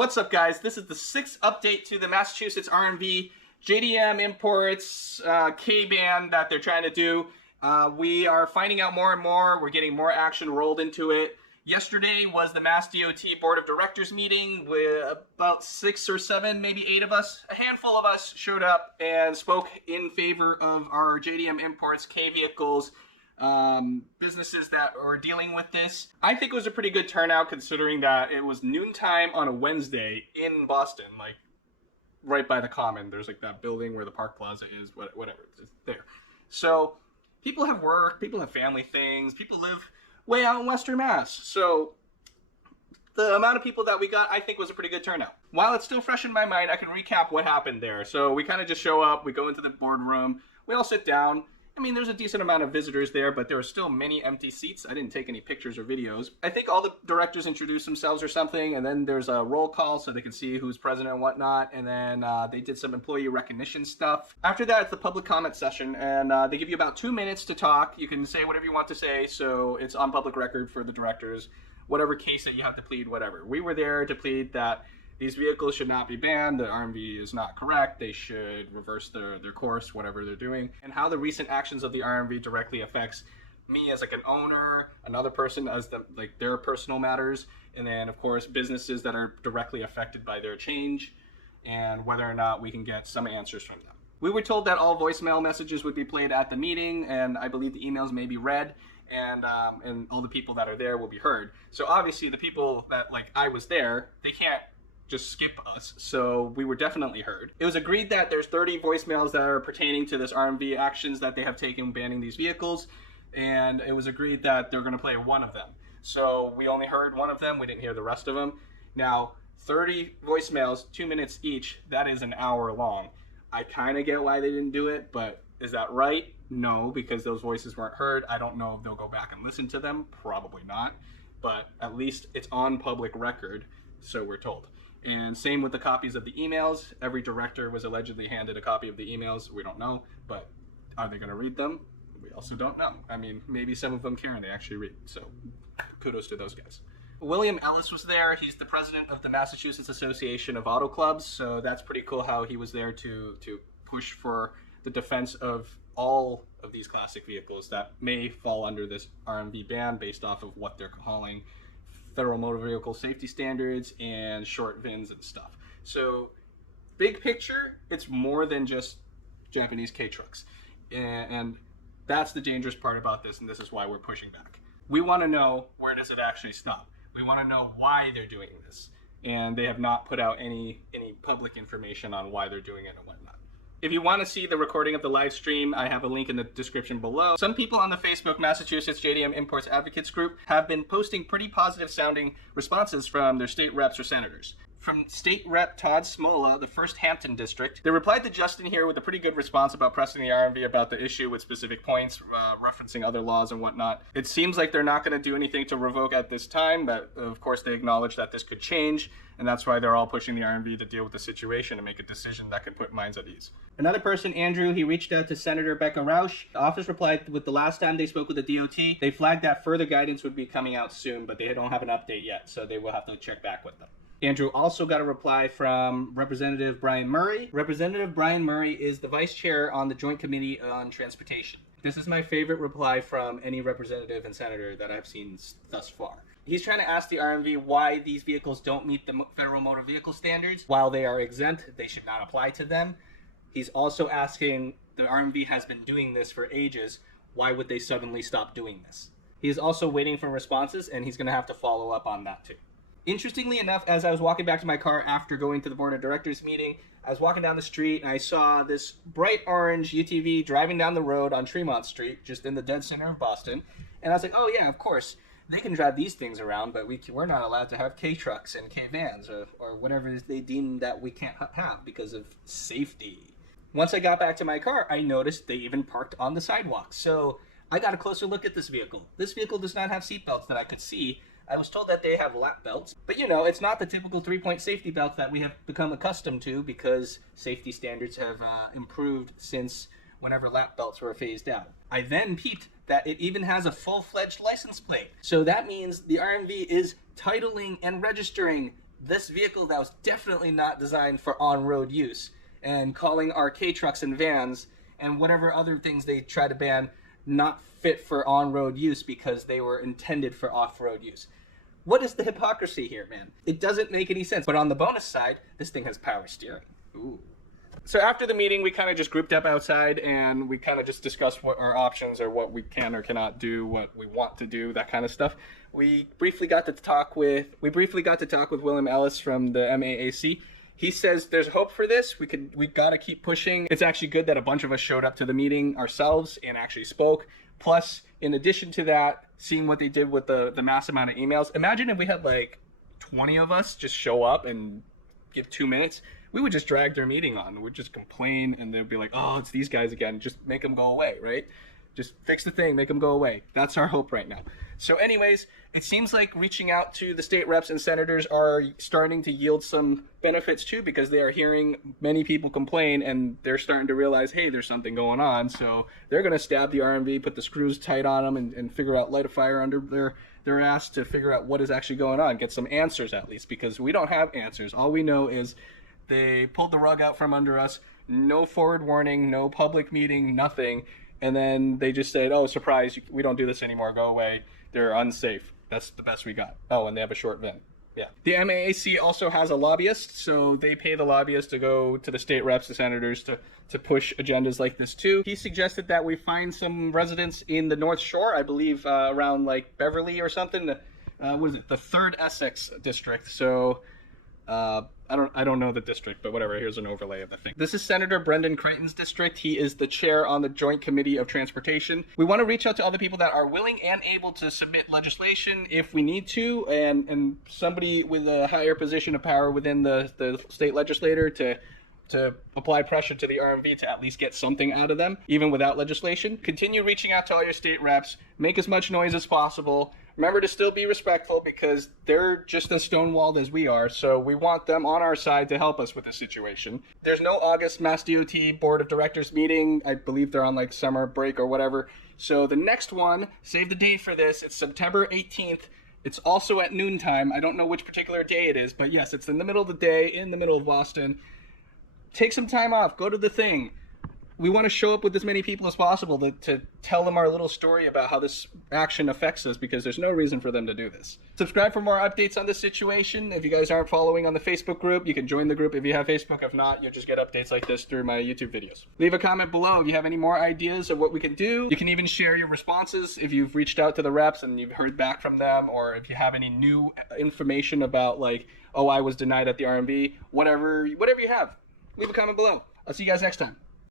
What's up, guys? This is the 6th update to the Massachusetts RMV JDM Imports Ban that they're trying to do. We are finding out more and more. We're getting more action rolled into it. Yesterday was the MassDOT Board of Directors meeting with about 6 or 7, maybe 8 of us. A handful of us showed up and spoke in favor of our JDM Imports K vehicles, businesses that are dealing with this. I think it was a pretty good turnout considering that it was noontime on a Wednesday in Boston, like right by the Common. There's like that building where the Park Plaza is, whatever, it's there. So people have work, people have family things, people live way out in Western Mass. So the amount of people that we got, I think, was a pretty good turnout. While it's still fresh in my mind, I can recap what happened there. So we kind of just show up, we go into the boardroom, we all sit down. I mean, there's a decent amount of visitors there, but there were still many empty seats. I didn't take any pictures or videos. I think all the directors introduced themselves or something, and then there's a roll call so they can see who's present and whatnot, and then they did some employee recognition stuff. After that, it's the public comment session, and they give you about 2 minutes to talk. You can say whatever you want to say, so it's on public record for the directors, whatever case that you have to plead, whatever. We were there to plead that these vehicles should not be banned, the RMV is not correct, they should reverse their course, whatever they're doing, and how the recent actions of the RMV directly affects me as like an owner, another person as their personal matters, and then of course businesses that are directly affected by their change, and whether or not we can get some answers from them. We were told that all voicemail messages would be played at the meeting, and I believe the emails may be read, and all the people that are there will be heard. So obviously the people that, like, I was there, they can't just skip us, so we were definitely heard. It was agreed that there's 30 voicemails that are pertaining to this RMV actions that they have taken banning these vehicles, and it was agreed that they're going to play one of them. So we only heard one of them, we didn't hear the rest of them. Now, 30 voicemails, 2 minutes each, that is an hour long. I kind of get why they didn't do it, but is that right? No, because those voices weren't heard. I don't know if they'll go back and listen to them, probably not, but at least it's on public record, so we're told. And same with the copies of the emails. Every director was allegedly handed a copy of the emails. We don't know, but are they going to read them? We also don't know. I mean, maybe some of them care and they actually read. So kudos to those guys. William Ellis was there. He's the president of the Massachusetts Association of Auto Clubs. So that's pretty cool how he was there to push for the defense of all of these classic vehicles that may fall under this RMV ban based off of what they're calling Federal Motor Vehicle Safety Standards and short VINs and stuff. So big picture, it's more than just Japanese K-trucks. And that's the dangerous part about this, and this is why we're pushing back. We want to know, where does it actually stop? We want to know why they're doing this. And they have not put out any public information on why they're doing it and whatnot. If you want to see the recording of the live stream, I have a link in the description below. Some people on the Facebook Massachusetts JDM Imports Advocates group have been posting pretty positive sounding responses from their state reps or senators. From State Rep Todd Smola, the 1st Hampton District, they replied to Justin here with a pretty good response about pressing the RMV about the issue with specific points, referencing other laws and whatnot. It seems like they're not going to do anything to revoke at this time, but of course they acknowledge that this could change, and that's why they're all pushing the RMV to deal with the situation and make a decision that could put minds at ease. Another person, Andrew, he reached out to Senator Becca Rausch. The office replied with the last time they spoke with the DOT, they flagged that further guidance would be coming out soon, but they don't have an update yet, so they will have to check back with them. Andrew also got a reply from Representative Brian Murray. Representative Brian Murray is the vice chair on the Joint Committee on Transportation. This is my favorite reply from any representative and senator that I've seen thus far. He's trying to ask the RMV why these vehicles don't meet the Federal Motor Vehicle Standards. While they are exempt, they should not apply to them. He's also asking, the RMV has been doing this for ages, why would they suddenly stop doing this? He is also waiting for responses, and he's going to have to follow up on that too. Interestingly enough, as I was walking back to my car after going to the Board of Directors meeting, I was walking down the street and I saw this bright orange UTV driving down the road on Tremont Street, just in the dead center of Boston. And I was like, oh yeah, of course, they can drive these things around, but we're not allowed to have K-trucks and K-vans or whatever they deem that we can't have because of safety. Once I got back to my car, I noticed they even parked on the sidewalk. So I got a closer look at this vehicle. This vehicle does not have seatbelts that I could see. I was told that they have lap belts, but you know, it's not the typical 3-point safety belt that we have become accustomed to because safety standards have improved since whenever lap belts were phased out. I then peeped that it even has a full-fledged license plate. So that means the RMV is titling and registering this vehicle that was definitely not designed for on-road use, and calling our K-trucks and vans and whatever other things they try to ban not fit for on-road use because they were intended for off-road use. What is the hypocrisy here, man? It doesn't make any sense. But on the bonus side, this thing has power steering. Ooh. So after the meeting, we kind of just grouped up outside and we kind of just discussed what our options are, what we can or cannot do, what we want to do, that kind of stuff. We briefly got to talk with William Ellis from the MAAC. He says there's hope for this. We got to keep pushing. It's actually good that a bunch of us showed up to the meeting ourselves and actually spoke. Plus, in addition to that, seeing what they did with the mass amount of emails. Imagine if we had like 20 of us just show up and give 2 minutes. We would just drag their meeting on. We'd just complain and they'd be like, oh, it's these guys again. Just make them go away, right? Just fix the thing, make them go away. That's our hope right now. So anyways, it seems like reaching out to the state reps and senators are starting to yield some benefits too, because they are hearing many people complain and they're starting to realize, hey, there's something going on. So they're going to stab the RMV, put the screws tight on them and figure out, light a fire under their ass to figure out what is actually going on. Get some answers at least, because we don't have answers. All we know is they pulled the rug out from under us. No forward warning, no public meeting, nothing. And then they just said, oh, surprise, we don't do this anymore, go away. They're unsafe. That's the best we got. Oh, and they have a short VIN. Yeah. The MAAC also has a lobbyist, so they pay the lobbyist to go to the state reps and senators to push agendas like this too. He suggested that we find some residents in the North Shore, I believe around like Beverly or something. What is it? The 3rd Essex district. So I don't know the district, but whatever. Here's an overlay of the thing. This is Senator Brendan Creighton's district. He is the chair on the Joint Committee of Transportation. We want to reach out to other people that are willing and able to submit legislation if we need to, and somebody with a higher position of power within the state legislature to apply pressure to the RMV to at least get something out of them, even without legislation. Continue reaching out to all your state reps. Make as much noise as possible. Remember to still be respectful, because they're just as stonewalled as we are, so we want them on our side to help us with the situation. There's no August MassDOT Board of Directors meeting. I believe they're on like summer break or whatever. So the next one, save the date for this, it's September 18th. It's also at noontime. I don't know which particular day it is, but yes, it's in the middle of the day, in the middle of Boston. Take some time off, go to the thing. We want to show up with as many people as possible to tell them our little story about how this action affects us, because there's no reason for them to do this. Subscribe for more updates on this situation. If you guys aren't following on the Facebook group, you can join the group if you have Facebook. If not, you'll just get updates like this through my YouTube videos. Leave a comment below if you have any more ideas of what we can do. You can even share your responses if you've reached out to the reps and you've heard back from them, or if you have any new information about like, oh, I was denied at the RMV, whatever you have. Leave a comment below. I'll see you guys next time.